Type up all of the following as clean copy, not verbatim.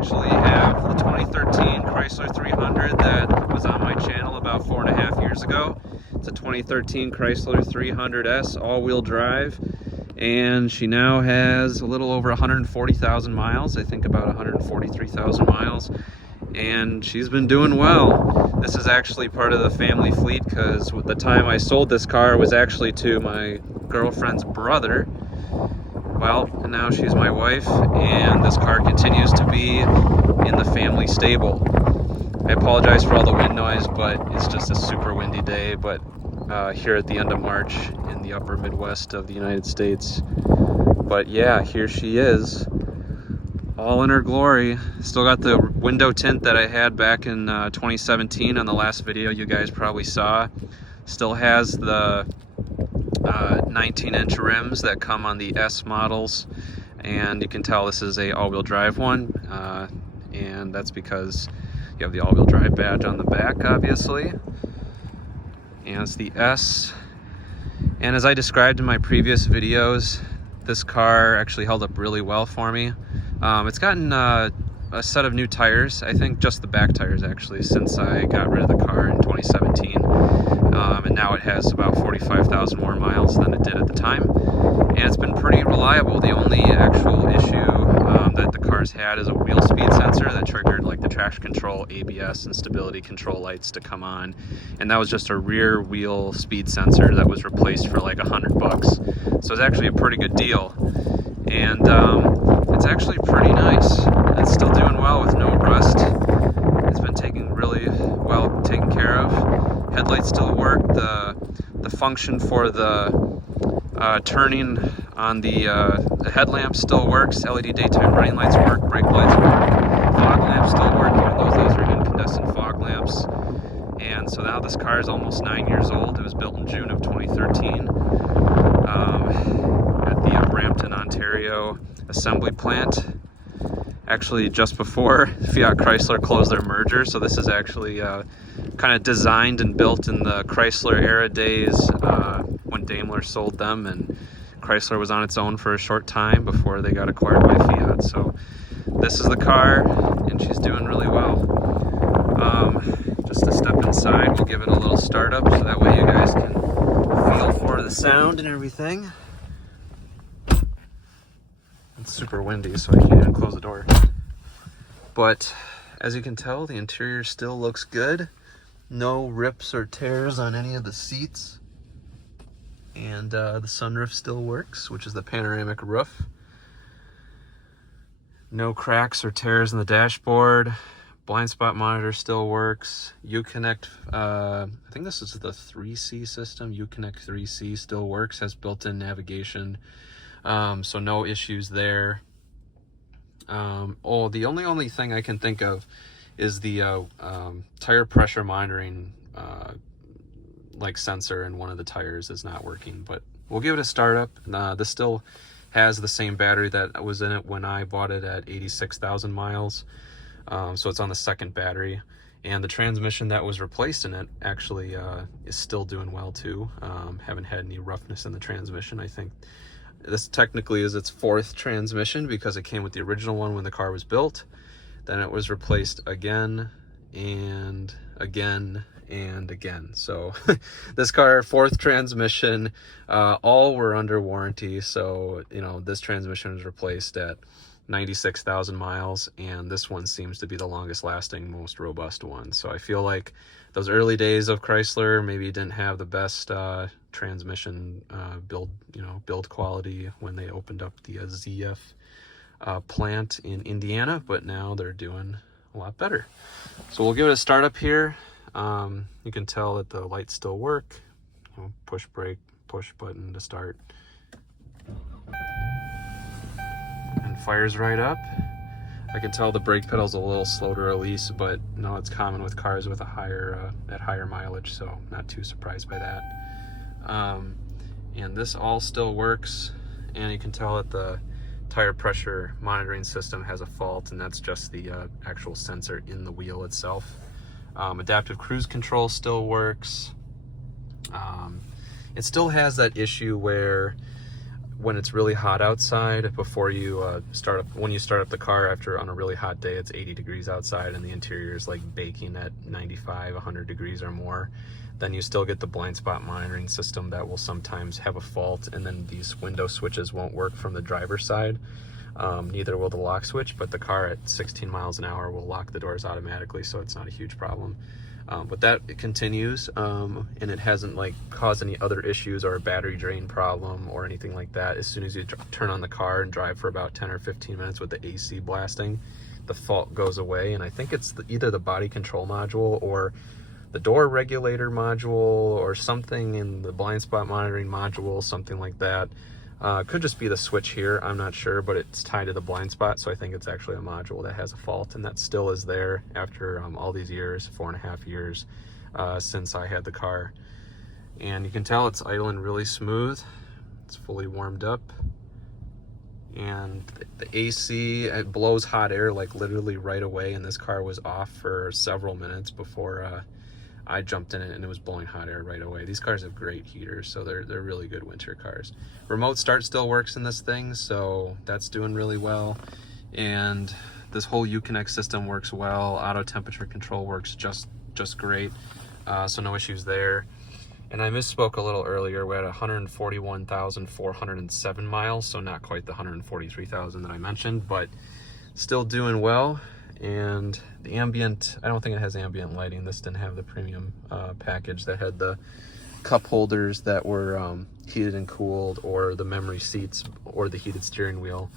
actually have the 2013 Chrysler 300 that was on my channel about 4.5 years ago. It's a 2013 Chrysler 300S all-wheel drive, and she now has a little over 140,000 miles, I think about 143,000 miles, and she's been doing well. This is actually part of the family fleet because the time I sold this car was actually to my girlfriend's brother. Well, now she's my wife, and this car continues to be in the family stable. I apologize for all the wind noise, but it's just a super windy day, but here at the end of March in the upper Midwest of the United States. But yeah, here she is, all in her glory. Still got the window tint that I had back in 2017 on the last video you guys probably saw. Still has the 19-inch rims that come on the S models, and you can tell this is a all-wheel drive one, and that's because you have the all-wheel drive badge on the back, obviously, and it's the S. And as I described in my previous videos, this car actually held up really well for me. It's gotten a set of new tires, I think just the back tires actually, since I got rid of the car in 2017. And now it has about 45,000 more miles than it did at the time. And it's been pretty reliable. The only actual issue that the car's had is a wheel speed sensor that triggered like the traction control, ABS, and stability control lights to come on. And that was just a rear wheel speed sensor that was replaced for like $100. So it's actually a pretty good deal. And it's actually pretty nice. It's still doing well with no rust. It's been taken really well taken care of. Headlights still work. The function for the turning on the headlamp still works. LED daytime running lights work. Brake lights work. Fog lamps still work, even though those are incandescent fog lamps. And so now this car is almost 9 years old. It was built in June of 2013 at the Brampton, Ontario assembly plant. Actually, just before Fiat Chrysler closed their merger, so this is actually kind of designed and built in the Chrysler era days when Daimler sold them, and Chrysler was on its own for a short time before they got acquired by Fiat. So this is the car, and she's doing really well. Just to step inside, we'll give it a little startup so that way you guys can feel for the sound and everything. It's super windy, so I can't even close the door. But as you can tell, the interior still looks good. No rips or tears on any of the seats. And the sunroof still works, which is the panoramic roof. No cracks or tears in the dashboard. Blind spot monitor still works. Uconnect, I think this is the 3C system. Uconnect 3C still works, has built-in navigation. So no issues there. The only thing I can think of is the tire pressure monitoring like sensor in one of the tires is not working, but we'll give it a startup. This still has the same battery that was in it when I bought it at 86,000 miles. So it's on the second battery, and the transmission that was replaced in it actually is still doing well too. Haven't had any roughness in the transmission. I think this technically is its fourth transmission because it came with the original one when the car was built. Then it was replaced again and again and again. So this car, fourth transmission, all were under warranty. So, you know, this transmission was replaced at 96,000 miles, and this one seems to be the longest lasting, most robust one. So I feel like those early days of Chrysler maybe didn't have the best transmission build quality when they opened up the ZF plant in Indiana, but now they're doing a lot better. So we'll give it a startup here. You can tell that the lights still work. Push brake, push button to start, and fires right up. I can tell the brake pedal's a little slow to release, but no, it's common with cars with a higher mileage, so not too surprised by that. And this all still works, and you can tell that the tire pressure monitoring system has a fault, and that's just the actual sensor in the wheel itself. Adaptive cruise control still works. It still has that issue where when it's really hot outside, before you when you start up the car on a really hot day, it's 80 degrees outside and the interior is like baking at 95, 100 degrees or more, then you still get the blind spot monitoring system that will sometimes have a fault, and then these window switches won't work from the driver's side. Neither will the lock switch, but the car at 16 miles an hour will lock the doors automatically, so it's not a huge problem. But that it continues, and it hasn't like caused any other issues or a battery drain problem or anything like that. As soon as you turn on the car and drive for about 10 or 15 minutes with the AC blasting, the fault goes away. And I think it's either the body control module or the door regulator module or something in the blind spot monitoring module, something like that. Could just be the switch here, I'm not sure, but it's tied to the blind spot, so I think it's actually a module that has a fault, and that still is there after all these years, 4.5 years since I had the car. And you can tell it's idling really smooth. It's fully warmed up, and the AC, it blows hot air like literally right away, and this car was off for several minutes before I jumped in it, and it was blowing hot air right away. These cars have great heaters, so they're really good winter cars. Remote start still works in this thing, so that's doing really well. And this whole Uconnect system works well. Auto temperature control works just great, so no issues there. And I misspoke a little earlier. We're at 141,407 miles, so not quite the 143,000 that I mentioned, but still doing well. And the ambient, I don't think it has ambient lighting. This didn't have the premium package that had the cup holders that were heated and cooled, or the memory seats, or the heated steering wheel.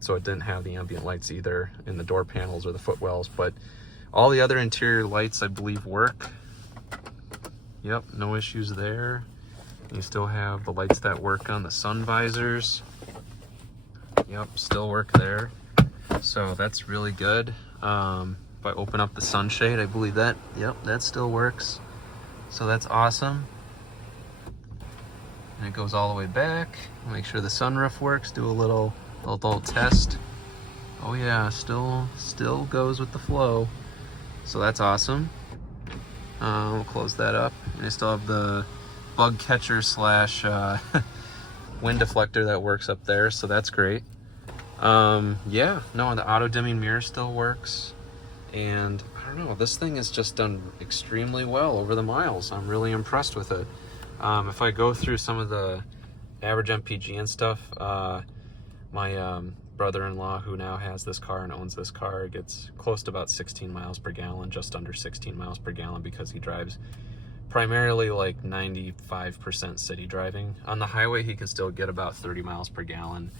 So it didn't have the ambient lights either in the door panels or the footwells, but all the other interior lights I believe work. Yep, no issues there. You still have the lights that work on the sun visors. Yep, still work there. So that's really good. If I open up the sunshade, I believe that, yep, that still works. So that's awesome. And it goes all the way back. Make sure the sunroof works, do a little test. Oh yeah, still goes with the flow. So that's awesome. We'll close that up. And I still have the bug catcher / wind deflector that works up there, so that's great. Yeah, no, the auto dimming mirror still works, and I don't know, this thing has just done extremely well over the miles. I'm really impressed with it. If I go through some of the average MPG and stuff, my brother-in-law, who now has this car and owns this car, gets close to about 16 miles per gallon, just under 16 miles per gallon, because he drives primarily like 95% city driving. On the highway, he can still get about 30 miles per gallon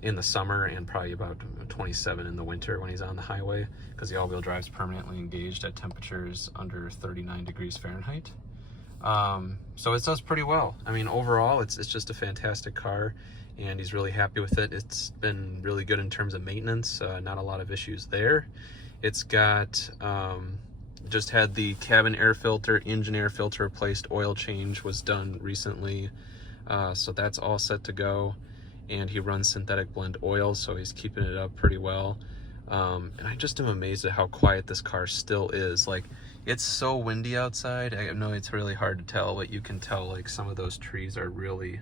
in the summer, and probably about 27 in the winter when he's on the highway, because the all-wheel drive is permanently engaged at temperatures under 39 degrees Fahrenheit. So it does pretty well. I mean, overall, it's just a fantastic car, and he's really happy with it. It's been really good in terms of maintenance, not a lot of issues there. It's got, just had the cabin air filter, engine air filter replaced, oil change was done recently, so that's all set to go. And he runs synthetic blend oil, so he's keeping it up pretty well. And I just am amazed at how quiet this car still is. Like, it's so windy outside. I know it's really hard to tell, but you can tell like some of those trees are really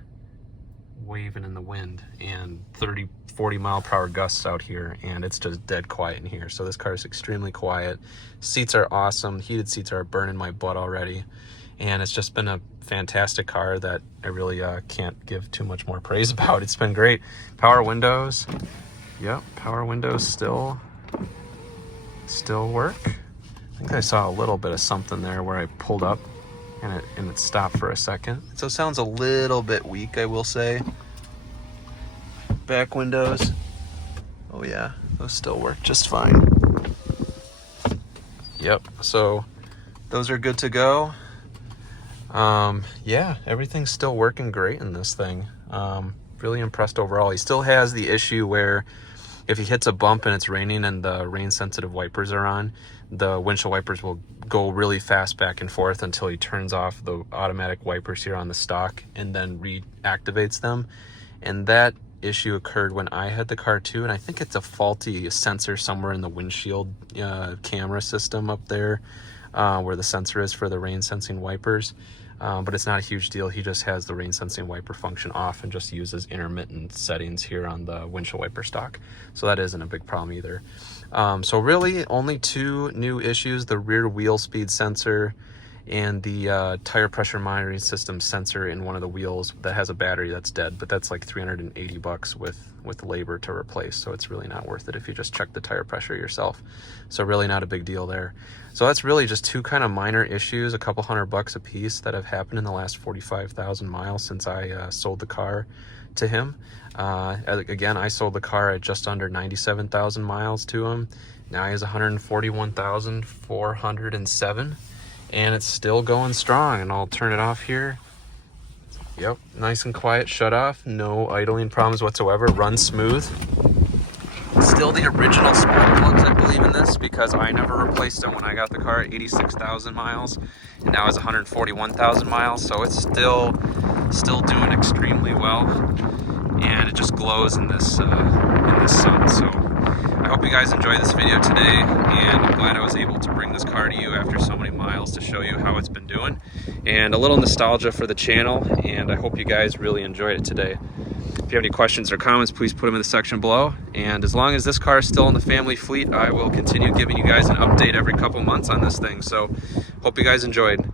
waving in the wind, and 30-40 mile per hour gusts out here, and it's just dead quiet in here. So this car is extremely quiet. Seats are awesome. Heated seats are burning my butt already, and it's just been a fantastic car that I really can't give too much more praise about. It's been great. Power windows, yep, power windows still work. I think I saw a little bit of something there where I pulled up and it stopped for a second. So it sounds a little bit weak, I will say. Back windows, oh yeah, those still work just fine. Yep, so those are good to go. Yeah, everything's still working great in this thing. Really impressed overall. He still has the issue where if he hits a bump and it's raining and the rain sensitive wipers are on, the windshield wipers will go really fast back and forth until he turns off the automatic wipers here on the stock and then reactivates them. And that issue occurred when I had the car too, and I think it's a faulty sensor somewhere in the windshield camera system up there, where the sensor is for the rain sensing wipers. but it's not a huge deal. He just has the rain sensing wiper function off and just uses intermittent settings here on the windshield wiper stock. So that isn't a big problem either. So really only two new issues, the rear wheel speed sensor and the tire pressure monitoring system sensor in one of the wheels that has a battery that's dead, but that's like $380 with labor to replace, so it's really not worth it if you just check the tire pressure yourself. So really not a big deal there. So that's really just two kind of minor issues, a couple $100 a piece, that have happened in the last 45,000 miles since I sold the car to him. Again, I sold the car at just under 97,000 miles to him. Now he has 141,407. And it's still going strong, and I'll turn it off here. Yep, nice and quiet, shut off, no idling problems whatsoever, runs smooth. Still the original spark plugs, I believe, in this, because I never replaced them when I got the car at 86,000 miles, and now it's 141,000 miles, so it's still doing extremely well, and it just glows in this sun. So I hope you guys enjoyed this video today, and I'm glad I was able to bring this car to you after so many miles to show you how it's been doing, and a little nostalgia for the channel, and I hope you guys really enjoyed it today. If you have any questions or comments, please put them in the section below, and as long as this car is still in the family fleet, I will continue giving you guys an update every couple months on this thing. So hope you guys enjoyed.